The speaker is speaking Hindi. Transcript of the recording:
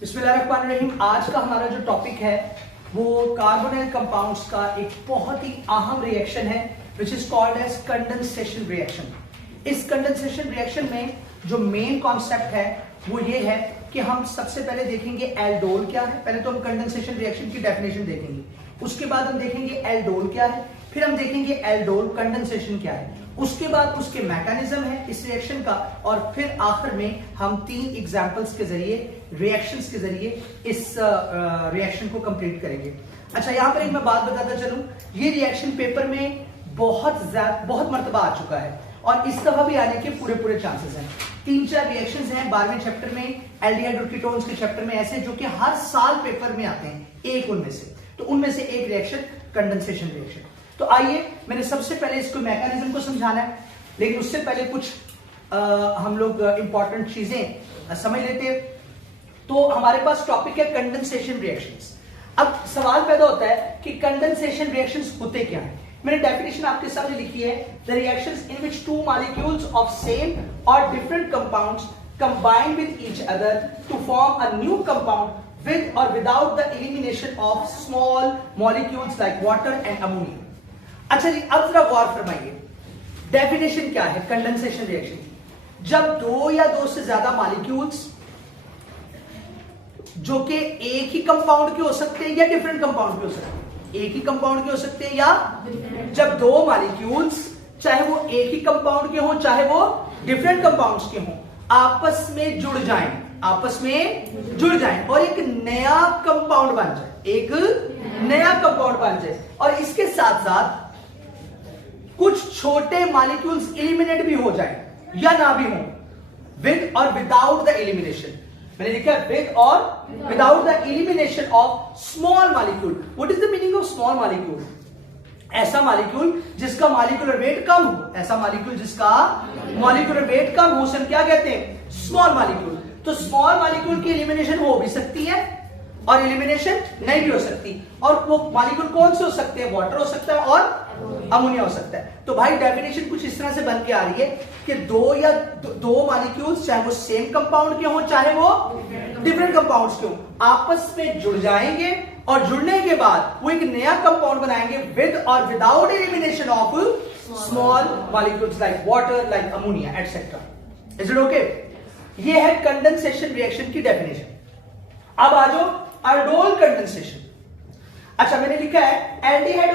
बिस्मिल्लाहिर्रहमानिर्रहीम। आज का हमारा जो टॉपिक है वो कार्बोनिल कंपाउंड्स का एक बहुत ही अहम रिएक्शन है which is called as condensation reaction. इस कंडेंसेशन रिएक्शन में जो मेन कॉन्सेप्ट है वो ये है कि हम सबसे पहले देखेंगे एल्डोल क्या है। पहले तो हम कंडेंसेशन रिएक्शन की डेफिनेशन देखेंगे, उसके बाद हम देखेंगे एल्डोल क्या है, फिर हम देखेंगे एल्डोल कंडेंसेशन क्या है, उसके बाद उसके मैकेनिज्म है इस रिएक्शन का, और फिर आखिर में हम 3 एग्जांपल्स के जरिए रिएक्शंस के जरिए इस रिएक्शन को कंप्लीट करेंगे। अच्छा, यहां पर एक मैं बात बताता चलूं, ये रिएक्शन पेपर में बहुत मर्तबा आ चुका है और इस दफा भी आने के पूरे चांसेस हैं। 3-4 रिएक्शंस हैं 12वें चैप्टर में, एल्डिहाइड और कीटोन्स के चैप्टर में ऐसे जो कि हर साल पेपर में आते हैं, एक उनमें से, तो उनमें से एक रिएक्शन कंडेंसेशन रिएक्शन। तो आइए, मैंने सबसे पहले इसको मैकेनिज्म को समझाना है, लेकिन उससे पहले कुछ हम लोग इंपॉर्टेंट चीजें समझ लेते हैं। तो हमारे पास टॉपिक है कंडेंसेशन रिएक्शंस। अब सवाल पैदा होता है कि कंडेंसेशन रिएक्शंस होते क्या हैं। मैंने डेफिनेशन आपके सामने लिखी है, the reactions in which 2 molecules of same और different compounds combine with each other to form a new compound with और without the elimination of small molecules like water and ammonia. अच्छा जी, अब जरा गौर फरमाइए, डेफिनेशन क्या है कंडेंसेशन रिएक्शन की। जब 2 या 2 से ज्यादा मॉलिक्यूल्स जो कि एक ही कंपाउंड के हो सकते हैं या डिफरेंट कंपाउंड के हो सकते हैं, एक ही कंपाउंड के हो सकते हैं या जब 2 मॉलिक्यूल्स चाहे वो एक ही कंपाउंड के हों चाहे वो डिफरेंट कंपाउंड्स के हों, आपस में जुड़ जाएं और एक नया कंपाउंड बन जाए, और इसके साथ साथ कुछ छोटे मॉलिक्यूल्स एलिमिनेट भी हो जाए या ना भी हो, विद और विदाउट द एलिमिनेशन। मैंने लिखा है विद और without the elimination of small molecule. What is the meaning of small molecule? ऐसा मॉलिक्यूल जिसका मॉलिक्यूलर वेट कम हो, ऐसा मॉलिक्यूल जिसका मॉलिक्यूलर वेट कम हो, उसे हम क्या कहते हैं? Small molecule. तो स्मॉल मॉलिक्यूल की एलिमिनेशन हो भी सकती है और एलिमिनेशन नहीं भी हो सकती, और वो मॉलिक्यूल कौन से हो सकते हैं? वाटर हो सकता है और अमोनिया हो सकता है। तो भाई डेफिनेशन कुछ इस तरह से बन के आ रही है कि 2 मॉलिक्यूल्स चाहे वो सेम कंपाउंड के हों चाहे वो डिफरेंट कंपाउंड्स के हों, आपस में जुड़ जाएंगे और जुड़ने के बाद वो एक नया कंपाउंड बनाएंगे विद और without elimination of small molecules like water, like ammonia etcetera. Is it okay? ये है कंडेंसेशन रिएक्शन की डेफिनेशन। अब आ जाओ एल्डोल कंडेंसेशन। अच्छा, मैंने लिखा है एल्डिहाइड